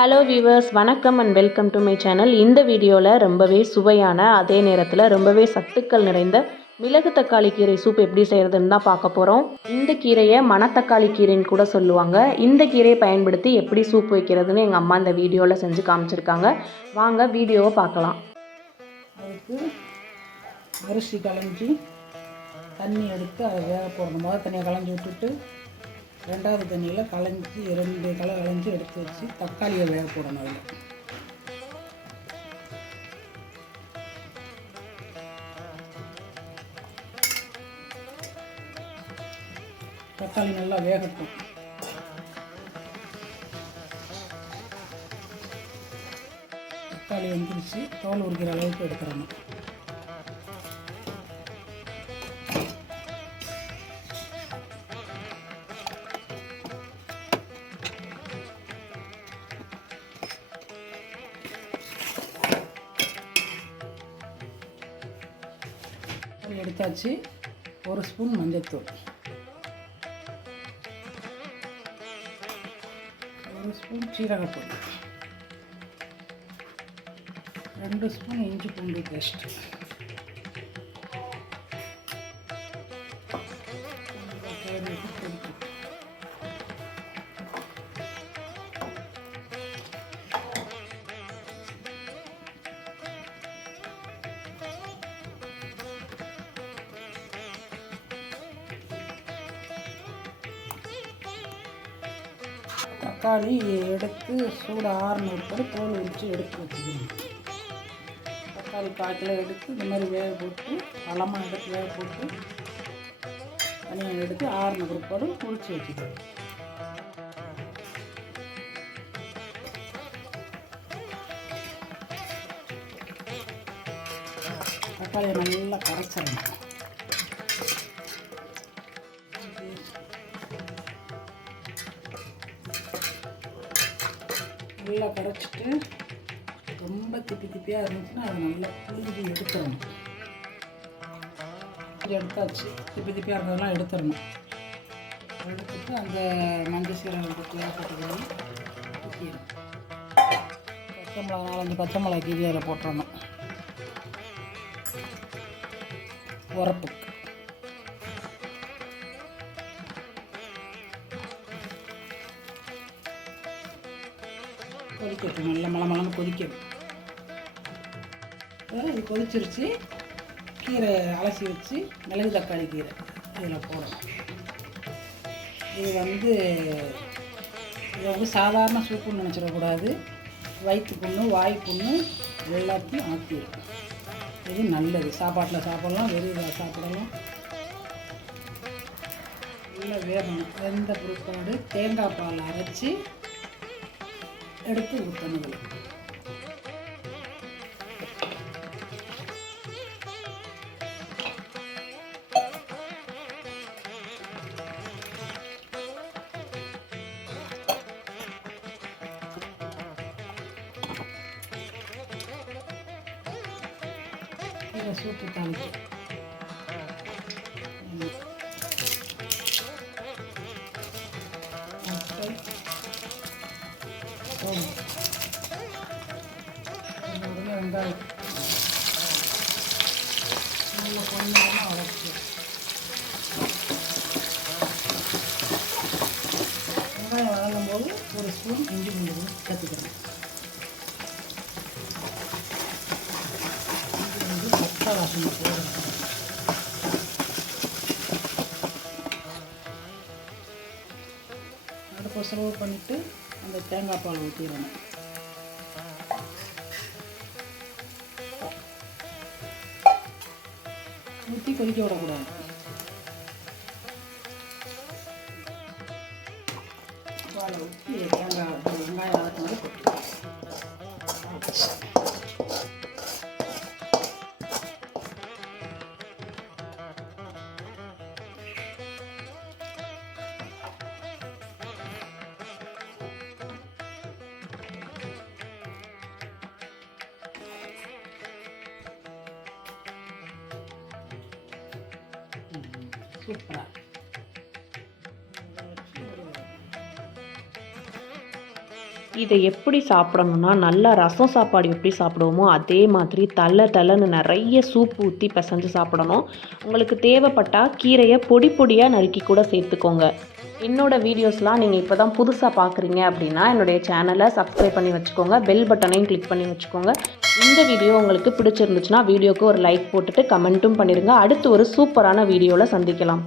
Hello viewers, வணக்கம் and welcome to my channel. இந்த வீடியோவில் ரொம்பவே சுவையான, அதே நேரத்தில் ரொம்பவே சத்துக்கள் நிறைந்த மிளகு தக்காளி கீரை சூப் எப்படி செய்கிறதுன்னு தான் பார்க்க போகிறோம். இந்த கீரையை மணத்தக்காளி கீரைன்னு கூட சொல்லுவாங்க. இந்த கீரையை பயன்படுத்தி எப்படி சூப் வைக்கிறதுன்னு எங்கள் அம்மா இந்த வீடியோவில் செஞ்சு காமிச்சிருக்காங்க. வாங்க வீடியோவை பார்க்கலாம். அதுக்கு அரிசி களைஞ்சி தண்ணி எடுத்து அதை வேக போடணும். முதல் தண்ணியை களைஞ்சி விட்டுட்டு ரெண்டாவது தண்ணியில் களைஞ்சி 2 களை களைஞ்சி எடுத்து வச்சு தக்காளியை வேக போடணும். அதில் தக்காளி நல்லா வேகட்டும். தக்காளி வந்துருச்சு, தோல் உரிக்கிற அளவுக்கு எடுத்துடணும். எடுத்தாச்சு. 1 ஸ்பூன் மஞ்சள்தூள், 1 ஸ்பூன் சீரகத்தூள், 2 ஸ்பூன் இஞ்சி பூண்டு பேஸ்ட், தக்காளி எடுத்து சூடு ஆறுனதுக்கு தோல் உரித்து எடுத்து வச்சுக்கணும். தக்காளி 1/4 கிலோ எடுத்து இந்த மாதிரி வேக போட்டு பழமாக எடுத்து வேக போட்டு தனியாக எடுத்து ஆறுன பிற்பாடு உரித்து வச்சுக்கணும். தக்காளியை நல்லா கரைச்சிடணும். நல்லா கரைச்சிட்டு ரொம்ப திப்பியாக இருந்துச்சுன்னா அதை நல்லா புளிஞ்சு எடுத்துடணும். எடுத்தாச்சு. திப்பியாக இருந்ததெல்லாம் எடுத்துடணும். எடுத்துட்டு அந்த மஞ்சள் சீரகம் போட்டு ஊற்றிடணும். பச்சை மிளகா 4-5 பச்சை மிளகா கீரி அதில் போட்டுடணும். உரப்புக்கு கொதிக்கட்டும். நல்லா மலமலன்னு கொதிக்கணும். இது கொதிச்சிருச்சு. கீரை அலசி வச்சு மிளகு தக்காளி கீரை இதில் போடணும். இதை வந்து சாதாரண சூப்புன்னு நினச்சிடக்கூடாது. வயிற்று புண்ணு, வாய் புண்ணு எல்லாத்தையும் ஆக்கிடும். இது நல்லது. சாப்பாட்டில் சாப்பிடலாம், வெளியில் சாப்பிடலாம். நல்லா வேகணும். வெந்த பிற்பாடு தேங்காய் பால் அரைச்சி எடுத்து ஊற்றணும். இதை சூப்பு தாளிச்சு வெங்காயம் நல்ல பொன்னிறமாக வளர்ச்சி. வெங்காயம் வளரும் போது 1 ஸ்பூன் இஞ்சி பூண்டு கற்றுக்கணும். இஞ்சி பூண்டு பச்சை வாசனை போடணும். அடுப்பை ஸ்லோ பண்ணிவிட்டு அந்த தேங்காய் பால் ஊற்றிடணும். ஊற்றி கொதிக்க விடக்கூடாது. பாலை ஊற்றி வெங்காயம் வதக்கும்போது கொட்டிடும். சூப்பராக இதை எப்படி சாப்பிடணும்னா, நல்லா ரசம் சாப்பாடு எப்படி சாப்பிடுவோமோ அதே மாதிரி தள்ளன்னு நிறைய சூப் ஊற்றி பிசைஞ்சு சாப்பிடணும். உங்களுக்கு தேவைப்பட்டால் கீரையை பொடி பொடியாக நறுக்கி கூட சேர்த்துக்கோங்க. என்னோடய வீடியோஸ்லாம் நீங்கள் இப்போ தான் புதுசாக பார்க்குறீங்க அப்படின்னா என்னுடைய சேனலை சப்ஸ்கிரைப் பண்ணி வச்சுக்கோங்க. பெல் பட்டனையும் கிளிக் பண்ணி வச்சுக்கோங்க. இந்த வீடியோ உங்களுக்கு பிடிச்சிருந்துச்சுன்னா வீடியோக்கு ஒரு லைக் போட்டுட்டு கமெண்ட்டும் பண்ணிடுங்க. அடுத்து ஒரு சூப்பரான வீடியோவில் சந்திக்கலாம்.